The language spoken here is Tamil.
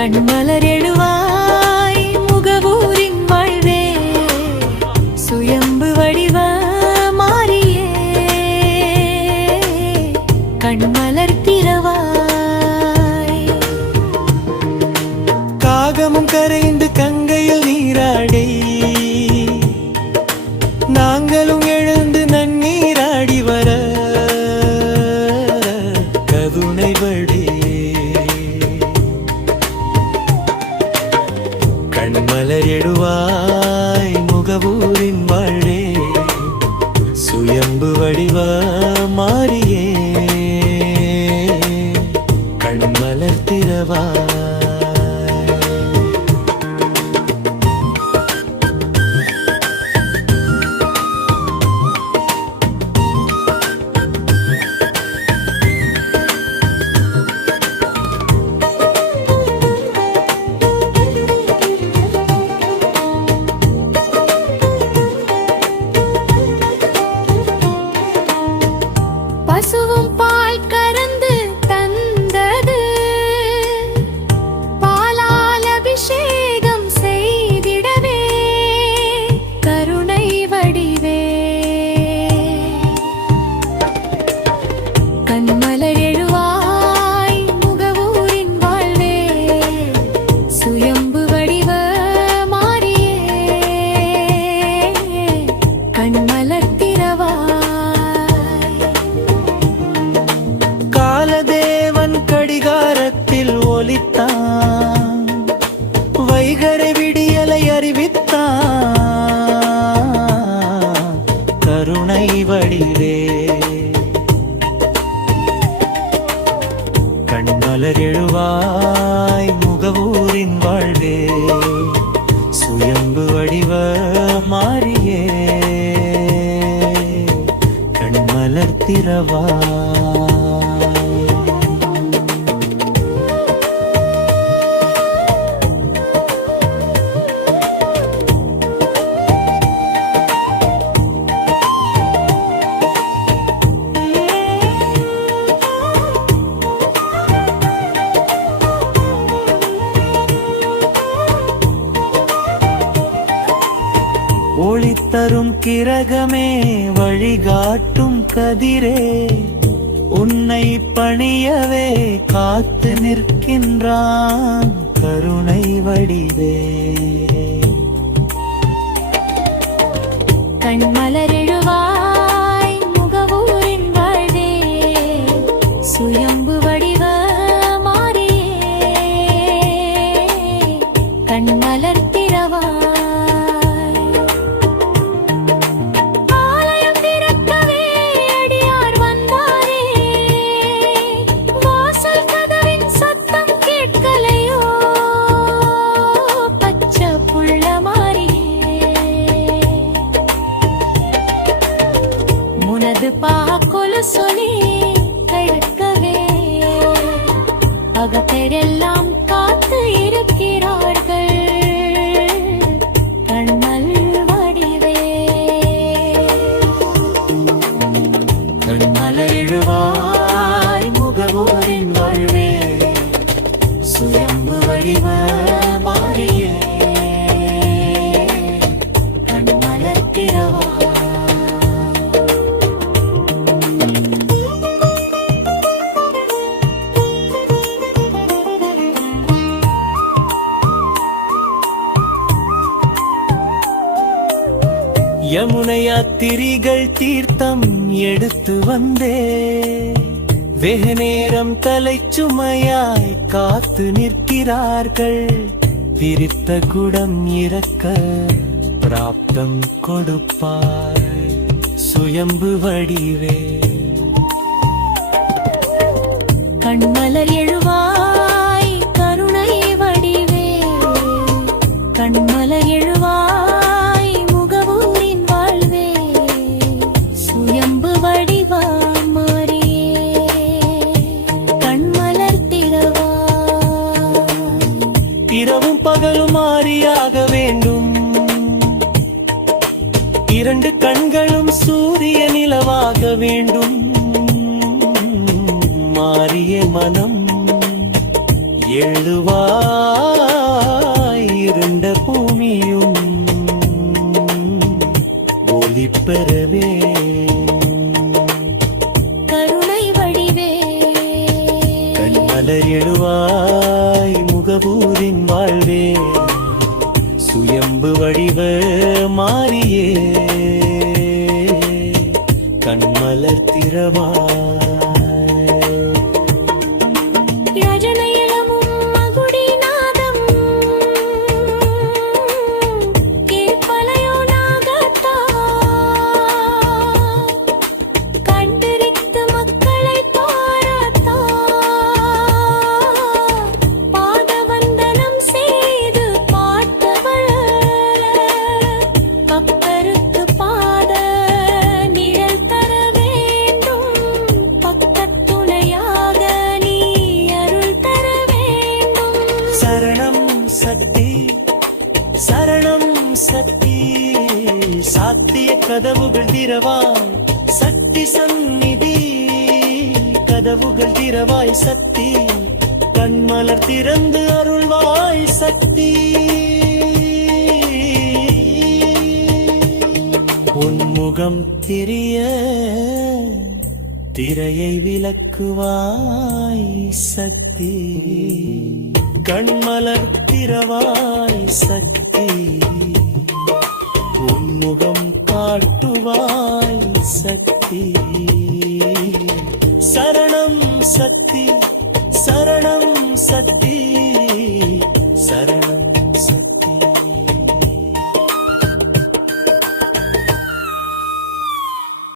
கண்மலர் எழுவாய் முகவூரின் வாழ்வே சுயம்பு வடிவ மாறியே கண்மலர் திறவாய். காகமும் கரைந்து கங்கையில் நீராடை நாங்களும் எழுந்து நன்னீராடி வர கருணை வடி கண்மலர் எழுவாய் முகவூரின் வாழ்வே சுயம்பு வடிவ மாறியே கண்மலர் திறவாய். பசுவும் பால் கறந்து தந்தது பாலால் அபிஷேகம் செய்திடவே கருணை வடிவே கண்மலர் எழுவாய் முகவூரின் வாழ்வே சுயம்பு வடிவ மாறியே கண்மலர் திறவாய். காலதேவன் கடிகாரத்தில் ஒலித்தான் வைகரை விடியலை அறிவித்தான் கருணை வடிவே கண்மலர் எழுவாய் முகவூரின் வாழ்வே சுயம்பு வடிவ மாறியே கண்மலர் திறவாய். ஒளி தரும் கிரகமே வழிகாட்டும் கதிரே உன்னை பணியவே காத்து நிற்கின்றான் கருணை வடிவே கண்மலர் எழுவாய் முகவூரின் வாழ்வே சுயம்பு வடிவ மாறியே கண்மலர் திறவாய். முனது பாக்கொலு சொல்லி கேட்கவே அகப்பெரெல்லாம் காத்து இருக்கிறார்கள் கண்மல் வடிவே கண்மலர் எழுவாய் முகவூரின் வாழ்வே சுயம்பு வடிவ மாறியே கண்மலர் திறவாய். யமுனை யாத்திரிகள் தீர்த்தம் எடுத்து வந்தே வெகு நேரம் தலைச்சுமையாய் காத்து நிற்கிறார்கள் விரித்த குடம் இறக்க பிராப்தம் கொடுப்பாய் சுயம்பு வடிவே கண்மலர் எழுவாய் கருணை வடிவே கண்மலர் எழுவாய் முகவூரின் வாழ்வே சுயம்பு வடிவ மாறியே கண்மலர் திறவாய். இரவும் பகலும் மாறியாக வேண்டும் இரண்டு கண்களும் சூரிய நிலவாக வேண்டும் மாறிய மனம் எழுவாய் இருண்ட பூமியும் ஒளி பெறவே. கருணை வடிவே கண்மலர் எழுவாய் முகபூரின் வாழ்வே. சுயம்பு வடிவ மாறியே கண்மலர் திறவாய். ரஜனையிளமும் மகுடிநாதம் கேட்பலையோ நாகத்தா கண்டிரித்து மக்களை பாராத்தா பாதவந்தனம் செய்து பார்த்தவள் பக்தருக்கு பாத நிழல் தர வேண்டும். பக்கத்துணையாக நீ அருள் தர வேண்டும். சரணம் சக்தி சரணம் சக்தி. சாத்திய கதவுகள் திறவாய் சக்தி சந்நிதி. கதவுகள் திறவாய் சக்தி. கண்மலர் திறந்து அருள்வாய் சக்தி. உன்முகம் தெரிய திரையை விலக்குவாய் சக்தி. கண்மலர் திறவாய் சக்தி. உன்முகம் காட்டுவாய் சக்தி. சரணம் சக்தி சரணம் சக்தி.